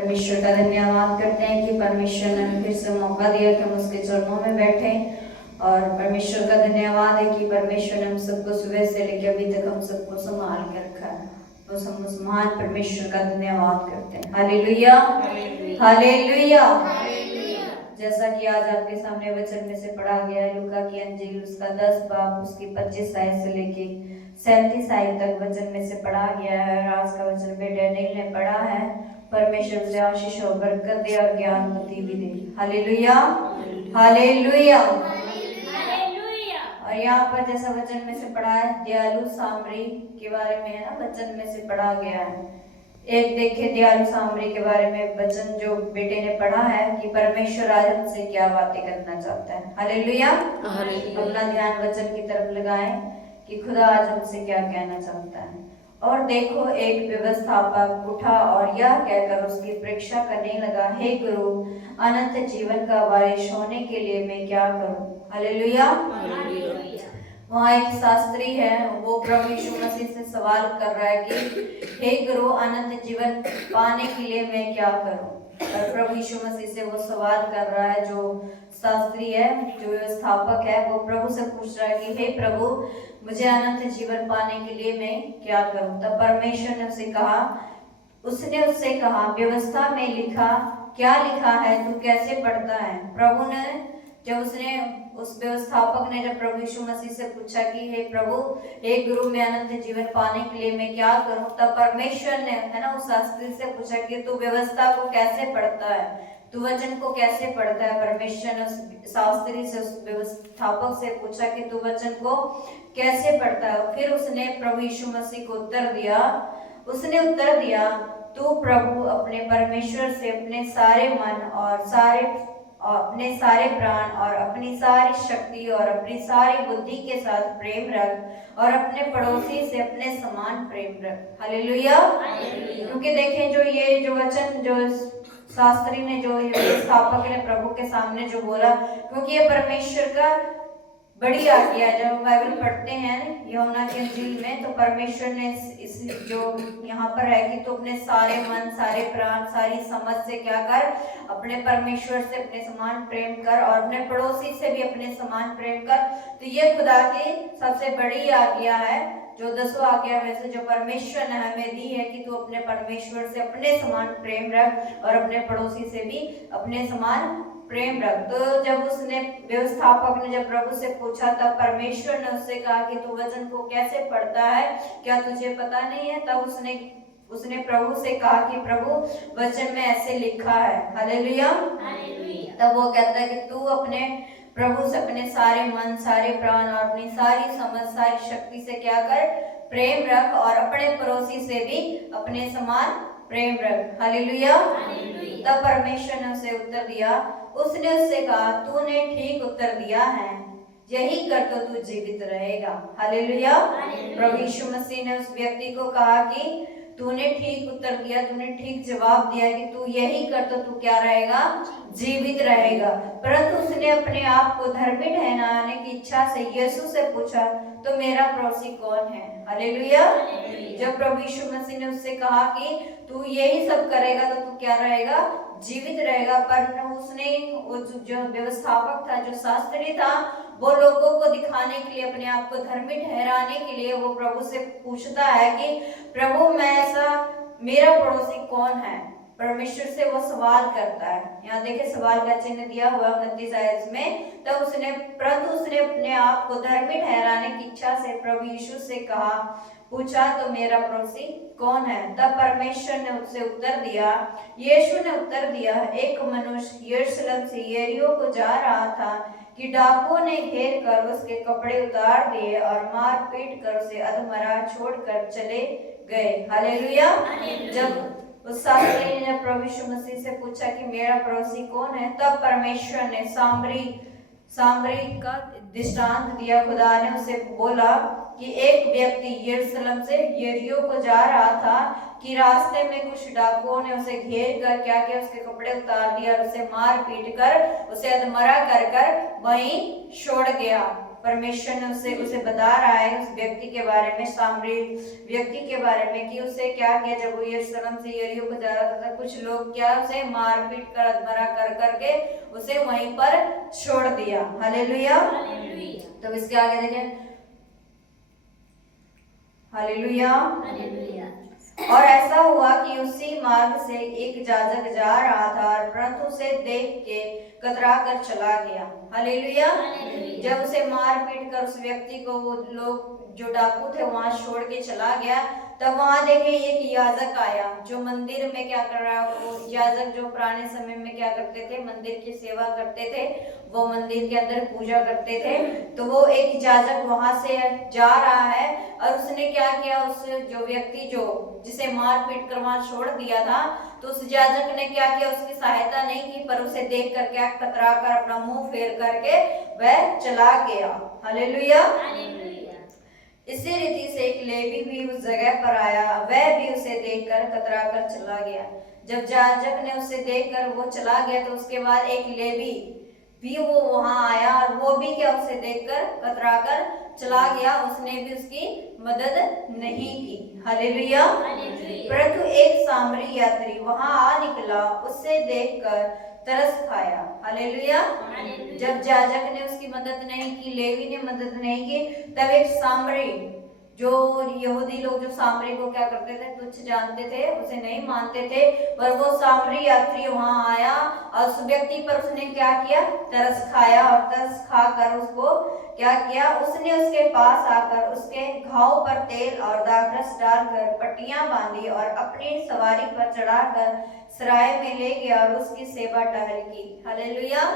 परमेश्वर का धन्यवाद करते हैं कि परमेश्वर ने फिर से मौका दिया कि हम उसके चरणों में बैठे। और परमेश्वर का धन्यवाद है कि परमेश्वर ने हम सबको सुबह से लेकर अभी तक हम सबको संभाल के रखा है। उस हम उस महान परमेश्वर का धन्यवाद करते हैं। Hallelujah, hallelujah. जैसा कि आज आपके सामने वचन में से पढ़ा गया है, लूका की अंजील उसका 10 बाब उसकी 25 आयत से लेके 37 आयत तक वचन में से पढ़ा गया है। और आज का वचन डैनियल ने पढ़ा है। परमेश्वर से आशीष और बरकत दे और ज्ञान बुद्धि भी दे। Hallelujah, hallelujah. और यहाँ पर जैसा वचन में से पढ़ा है, दयालु सामरी के बारे में है ना, वचन में से पढ़ा गया है। एक देखे दयालु सामरी के बारे में वचन जो बेटे ने पढ़ा है कि परमेश्वर आज हमसे क्या बातें करना चाहता है। हालेलुया। अपना ध्यान वचन की तरफ लगाएं कि खुदा आज हमसे क्या कहना चाहता है। और देखो, एक व्यवस्थापक उठा और यह कहकर उसकी परीक्षा करने लगा, हे गुरु, अनंत जीवन का वारिश होने के लिए मैं क्या करूं? हालेलुया। वहाँ एक शास्त्री है, वो प्रभु यीशु मसीह से सवाल कर रहा है कि हे गुरु, अनंत जीवन पाने के लिए मैं क्या करूं? और प्रभु यीशु मसीह से वो सवाल कर रहा है, जो शास्त्री है, जो व्यवस्थापक है, वो प्रभु से पूछ रहा है कि हे प्रभु, मुझे अनंत जीवन पाने के लिए मैं क्या करूं? तब परमेश्वर ने उसने उससे कहा, व्यवस्था में लिखा क्या लिखा है, तू कैसे पढ़ता है? प्रभु ने उस व्यवस्थापक ने जब प्रभु यीशु मसीह से पूछा कि हे प्रभु, हे गुरु, मैं अनंत जीवन पाने के लिए मैं क्या करूं? तब परमेश्वर ने है ना उस शास्त्री से पूछा कि तू व्यवस्था को कैसे पढ़ता है, तू वचन को कैसे पढ़ता है? परमेश्वर ने उस शास्त्री से, उस व्यवस्थापक से पूछा कि तू वचन को कैसे पढ़ता है? फिर उसने प्रभु यीशु मसीह को उत्तर दिया, तू प्रभु अपने परमेश्वर से अपने सारे मन और अपने सारे प्राण और अपनी सारी शक्ति और अपनी सारी बुद्धि के साथ प्रेम रख और अपने पड़ोसी से अपने समान प्रेम रख। हालेलुया। क्योंकि देखें, जो वचन जो शास्त्री ने, जो व्यवस्थापक ने प्रभु के सामने जो बोला, क्योंकि ये परमेश्वर का बड़ी आज्ञा है। जब हम बाइबल पढ़ते हैं यूहन्ना की इंजील में, तो परमेश्वर ने इस जो यहाँ पर है कि तो अपने सारे मन, सारे प्राण, सारी समझ से क्या कर, अपने परमेश्वर से अपने समान प्रेम कर और अपने पड़ोसी से भी अपने समान प्रेम कर। तो ये खुदा की सबसे बड़ी आज्ञा है, जो 10 आज्ञा में से जो परमेश्वर ने हमें दी है कि तू अपने परमेश्वर से अपने समान प्रेम रख और अपने पड़ोसी से भी अपने समान प्रेम रख। तो जब उसने व्यवस्थापक ने जब प्रभु से पूछा, तब परमेश्वर ने उससे कहा कि तू वचन को कैसे पढ़ता है, क्या तुझे पता नहीं है? तब उसने प्रभु से कहा कि प्रभु, वचन में ऐसे लिखा है। हालेलुया। तब वो कहता है कि तू अपने प्रभु से अपने सारे मन, सारे प्राण और अपनी सारी समझ, सारी शक्ति से क्या कर, प्रेम रख और अपने पड़ोसी से भी अपने समान प्रेम रख। हालेलुया। तब परमेश्वर ने उसे उत्तर दिया, उसने उससे कहा, तूने ठीक उत्तर दिया है, यही कर तो तू जीवित रहेगा। हालेलुया। प्रभु यीशु मसीह ने उस व्यक्ति को कहा कि तूने ठीक उत्तर दिया, तूने ठीक जवाब दिया कि तू यही कर तो तू क्या रहेगा, जीवित रहेगा। परंतु उसने अपने आप को धर्मी ठहराने की इच्छा से यीशु से पूछा, तो मेरा पड़ोसी कौन है? हालेलुया। जब प्रभु यीशु मसीह ने उससे कहा कि तू यही सब करेगा तो तू क्या रहेगा, जीवित रहेगा, पर उसने वो जो व्यवस्थापक था, जो शास्त्री था, वो लोगों को दिखाने के लिए, अपने आप को धर्मी ठहराने के लिए वो प्रभु से पूछता है कि प्रभु, मेरा पड़ोसी कौन है? परमेश्वर से वो सवाल करता है। यहाँ देखे सवाल का चिन्ह दिया हुआ 29 आयत में। तब परंतु उसने अपने आप को धर्मी ठहराने की इच्छा से प्रभु यीशु से पूछा, तो मेरा पड़ोसी कौन है? तब परमेश्वर ने उससे यीशु ने उत्तर दिया, एक मनुष्य यरूशलेम से यरीहो को जा रहा था कि डाकुओं ने घेर कर उसके कपड़े उतार दिए और मार पीट कर उसे अधमरा छोड़कर चले गए। हालेलुया। जब उस शास्त्री ने प्रभु यीशु मसीह से पूछा कि मेरा पड़ोसी कौन है, तब परमेश्वर ने सामरी का दृष्टांत दिया। खुदा ने उसे बोला कि एक व्यक्ति यरूशलेम से यरीहो को जा रहा था कि रास्ते में कुछ डाकुओं ने उसे घेर कर क्या किया, उसके कपड़े उतार दिया और उसे मार पीट कर उसे अधमरा कर वहीं छोड़ गया। परमेश्वर ने उसे बता रहा है उस व्यक्ति के बारे में, सामरी व्यक्ति के बारे में, कि उसे क्या किया जब वो यरूशलेम से यरीहो को जा रहा था। कुछ लोग क्या उसे मारपीट कर भरा कर करके उसे वहीं पर छोड़ दिया। हालेलुया। तो इसके आगे देखें, हालेलुया। और ऐसा हुआ कि उसी मार्ग से एक याजक जा रहा था, परंतु उसे देख के कतरा कर चला गया। हालेलुया। जब उसे मार पीट कर उस व्यक्ति को वो लोग जो डाकू थे वहां छोड़ के चला गया, तब वहां देखे एक याजक आया जो मंदिर में क्या कर रहा है। वो याजक जो पुराने समय में क्या करते थे, मंदिर की सेवा करते थे, वो मंदिर के अंदर पूजा करते थे। तो वो एक याजक वहां से जा रहा है और उसने क्या किया, उस जो व्यक्ति जो जिसे मार पीट कर वहां छोड़ दिया था, तो उस याजक ने क्या किया, उसकी सहायता नहीं की, पर उसे देख कर क्या कतरा कर अपना मुंह फेर करके वह चला गया। हालेलुया। इसी रीति से एक लेवी भी उस जगह पर आया, वह भी उसे देखकर कतरा कर चला गया। जब याजक ने उसे देखकर वो चला गया, तो उसके बाद एक लेवी भी वो वहां आया और वो भी क्या उसे देखकर कतरा कर चला गया, उसने भी उसकी मदद नहीं की। हालेलुया। परंतु एक सामरी यात्री वहां आ निकला, उससे देखकर तरस खाया। हालेलुया। जब याजक ने उसकी मदद नहीं की, लेवी ने मदद नहीं की, तब एक सामरी, जो यहूदी लोग जो सामरी को क्या करते थे, तुच्छ जानते थे, उसे नहीं मानते थे, पर वो सामरी यात्री वहां आया और उस व्यक्ति पर उसने क्या किया, तरस खाया। और तरस खाकर उसको क्या किया, उसने उसके पास आकर उसके घाव पर तेल और दाखरस डालकर पट्टियां बांधी और अपनी सवारी पर चढ़ाकर सराय में ले गया और उसकी सेवा टहल की। हालेलुया।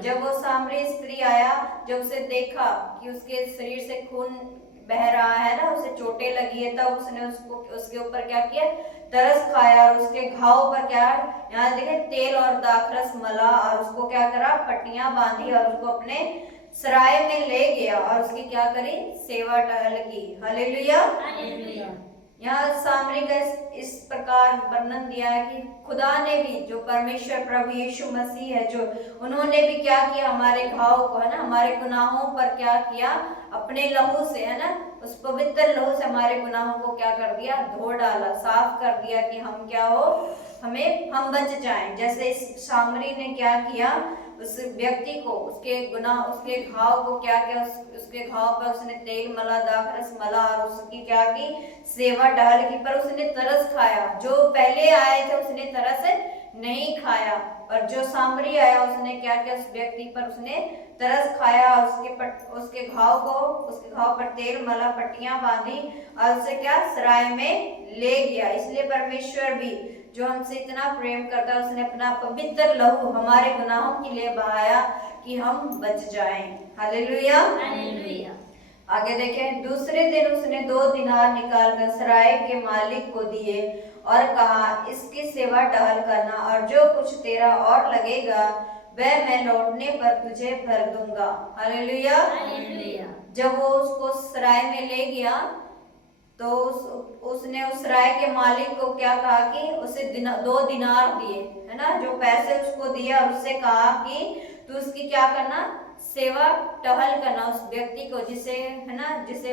जब वो सामरी स्त्री आया, जब उसे देखा कि उसके शरीर से खून बह रहा है ना, उसे चोटें लगी है, तब उसने उसको उसके ऊपर क्या किया, तरस खाया और उसके घाव पर क्या, यहाँ देखें, तेल और दाखरस मला और उसको क्या करा, पट्टियां बांधी और उसको अपने सराय में ले गया और उसकी क्या करी, सेवा टहल की। हालेलुया। यहाँ सामरी का इस प्रकार वर्णन दिया है कि खुदा ने भी, जो परमेश्वर प्रभु यीशु मसीह है, जो उन्होंने भी क्या किया, हमारे घाव को है ना, हमारे गुनाहों पर क्या किया, अपने लहू से है ना, उस पवित्र लहू से हमारे गुनाहों को क्या कर दिया, धो डाला, साफ कर दिया, कि हम क्या हो, हम बच जाएं। जैसे इस सामरी ने क्या किया, उस व्यक्ति को उसके गुनाह, उसके घाव को क्या किया, उसके घाव पर उसने तेल मला, दाखरस मला और उसकी क्या की, सेवा टहल की। पर उसने तरस खाया, जो पहले आए थे उसने तरस नहीं खाया, और जो सामरी आया उसने क्या किया, उस व्यक्ति पर उसने तरस खाया और उसके घाव पर तेल मला, पट्टियां बांधी और उसे क्या, सराय में ले गया। इसलिए परमेश्वर भी, जो हमसे इतना प्रेम करता है, उसने अपना पवित्र लहू हमारे गुनाहों के लिए बहाया कि हम बच जाएं। हालेलुया। आगे देखें, दूसरे दिन उसने 2 दिनार निकालकर सराय के मालिक को दिए और कहा, इसकी सेवा टहल करना, और जो कुछ तेरा और लगेगा वह मैं लौटने पर तुझे भर दूंगा। हालेलुया। जब वो उसको सराय में ले गया, तो उसने उस सराय के मालिक को क्या कहा, कि उसे 2 दिनार दिए, है ना, जो पैसे उसको दिया, और उससे कहा कि तू उसकी क्या करना, सेवा टहल करना, उस व्यक्ति को जिसे, है ना, जिसे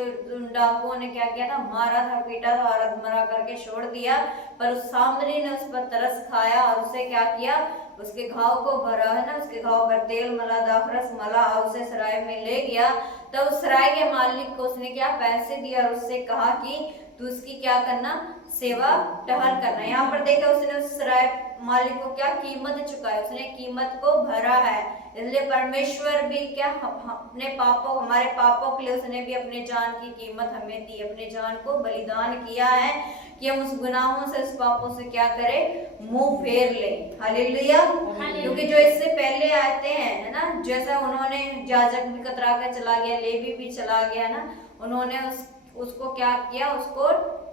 डाकुओं ने क्या किया था, मारा था, पीटा था और अधमरा करके छोड़ दिया। पर उस सामरी ने उस पर तरस खाया और उसे क्या किया, उसके घाव को भरा, है ना, उसके घाव पर तेल मला, दाखरस मला और उसे सराय में ले गया। तब उस सराय के मालिक को उसने क्या, पैसे दिए और उससे कहा कि तू उसकी क्या करना, सेवा टहल करना। यहाँ पर देखा, उसने उस सराय मालिक को क्या, कीमत चुकाई, उसने कीमत को भरा है। इसलिए परमेश्वर भी क्या, अपने पापों, हमारे पापों के लिए उसने भी अपने जान की कीमत हमें दी, अपने जान को बलिदान किया है कि हम उस गुनाहों से, उस पापों से क्या करें, मुंह फेर लें। हालेलुया। क्योंकि जो इससे पहले आते हैं, है ना, जैसा उन्होंने, याजक भी कतरा कर चला गया, लेवी भी चला गया ना, उन्होंने उसको क्या किया, उसको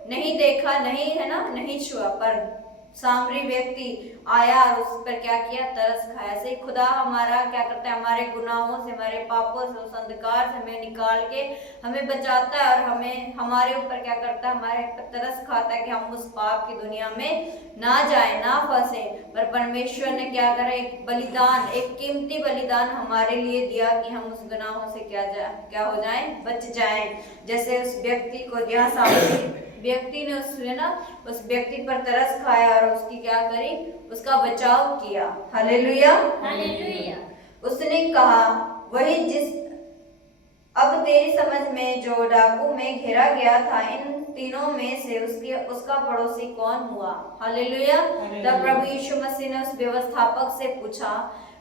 नहीं देखा, नहीं, है ना, नहीं छुआ, पर सामरी व्यक्ति आया और उस पर क्या किया, तरस खाया। ऐसे खुदा हमारा क्या करता है, हमारे गुनाहों से, हमारे पापों से, उस अंधकार से हमें निकाल के हमें बचाता है, और हमें हमारे ऊपर क्या करता है, हमारे तरस खाता है कि हम उस पाप की दुनिया में ना जाए, ना फंसे। पर परमेश्वर ने क्या करा, एक बलिदान, एक कीमती बलिदान हमारे लिए दिया कि हम उस गुनाहों से क्या हो जाएं, बच जाएं। जैसे उस व्यक्ति को, जहाँ सामने व्यक्ति ने उस व्यक्ति पर तरस खाया और उसकी क्या करी, उसका बचाव किया। Hallelujah, hallelujah. उसने कहा वही जिस अब तेरी समझ में जो डाकू में घेरा गया था, इन तीनों में से उसका पड़ोसी कौन हुआ। हालेलुया। तब प्रभु यीशु मसीह ने उस व्यवस्थापक से पूछा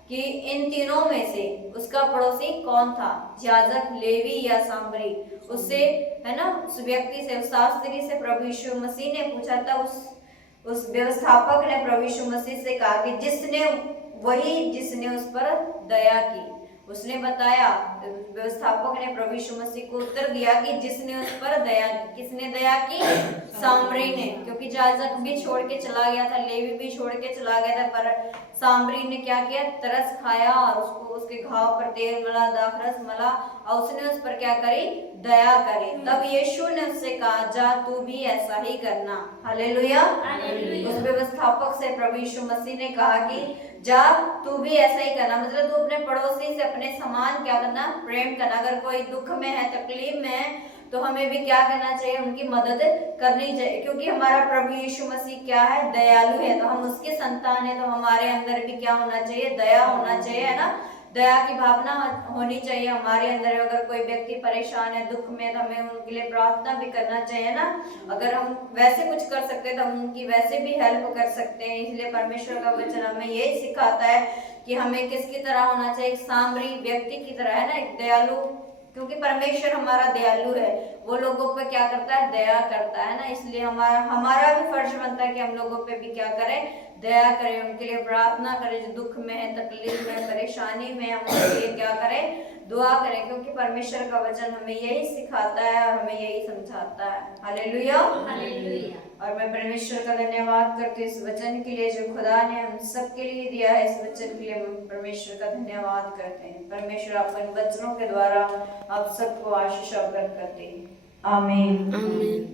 कि इन तीनों में से उसका पड़ोसी कौन था, याजक, लेवी या सामरी। उससे, है ना, उस व्यक्ति से, उस शास्त्री से प्रभु यीशु मसीह ने पूछा था। उस व्यवस्थापक ने प्रभु यीशु मसीह से कहा कि जिसने उस पर दया की। उसने बताया, व्यवस्थापक ने प्रभु यीशु मसीह को उत्तर दिया कि जिसने उस पर दया की। किसने दया की? सामरी ने, क्योंकि याजक भी छोड़ के चला गया था, लेवी भी छोड़ के चला गया था, पर सामरी ने क्या किया, तरस खाया और उसके घाव पर तेल मला, दाखरस मला और उसने उस पर क्या करी, दया करी। तब यीशु ने उससे कहा, जा तू भी ऐसा ही करना। हालेलुया। उस व्यवस्थापक से प्रभु यीशु मसीह ने कहा कि जा तू भी ऐसा ही करना, मतलब तू अपने पड़ोसी से अपने समान क्या करना, प्रेम करना। अगर कोई दुख में है, तकलीफ में है, तो हमें भी क्या करना चाहिए, उनकी मदद करनी चाहिए, क्योंकि हमारा प्रभु यीशु मसीह क्या है, दयालु है। तो हम उसके संतान है, तो हमारे अंदर भी क्या होना चाहिए, दया होना चाहिए, है ना। दया की भावना होनी चाहिए हमारे अंदर। अगर कोई व्यक्ति परेशान है, दुख में, तो हमें उनके लिए प्रार्थना भी करना चाहिए ना। अगर हम वैसे कुछ कर सकते हैं तो हम उनकी वैसे भी हेल्प कर सकते हैं। इसलिए परमेश्वर का वचन हमें यही सिखाता है कि हमें किसकी तरह होना चाहिए, एक सामरी व्यक्ति की तरह, है ना, एक दयालु, क्योंकि परमेश्वर हमारा दयालु है। वो लोगों पे क्या करता है, दया करता है ना। इसलिए हमारा भी फर्ज बनता है कि हम लोगों पे भी क्या करें, दया करें, उनके लिए प्रार्थना करें। जो दुख में है, तकलीफ में, परेशानी में, हम उनके लिए क्या करें, दुआ करें, क्योंकि परमेश्वर का वचन हमें यही सिखाता है और हमें यही समझाता है। Hallelujah, hallelujah. और मैं परमेश्वर का धन्यवाद करती हूँ इस वचन के लिए जो खुदा ने हम सबके लिए दिया है। इस वचन के लिए हम परमेश्वर का धन्यवाद करते हैं। परमेश्वर अपने वचनों के द्वारा आप सबको आशीष और बरकत दे। आमीन।